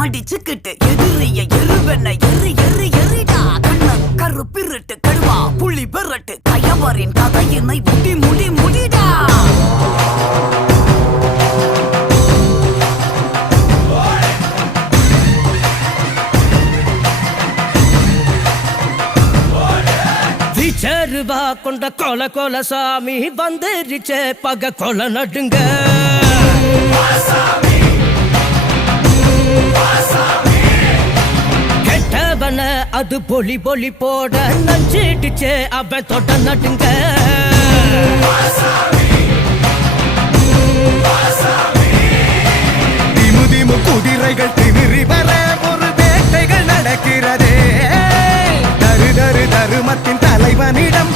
மடிச்சுக்கிட்டு எதிரிய எருவென்ன எரி எரி எரிடா கண்ண கருப்பிருட்டு கடுவா புள்ளி பெறட்டு கயவரின் கதையினை முடி முடி முடிடா சேருவா கொண்ட கொல கொல சாமி வந்துருச்சே பக கொல நடுங்க கெட்டவன அது பொலி பொலி போட நஞ்சிடுச்சே அவன் தொட்ட நடுங்க திமு திமு குதிரைகள் திமிரி வர ஒரு வேட்டைகள் நடக்கிறதே தரு தரு தருமத்தின் தலைவனிடம்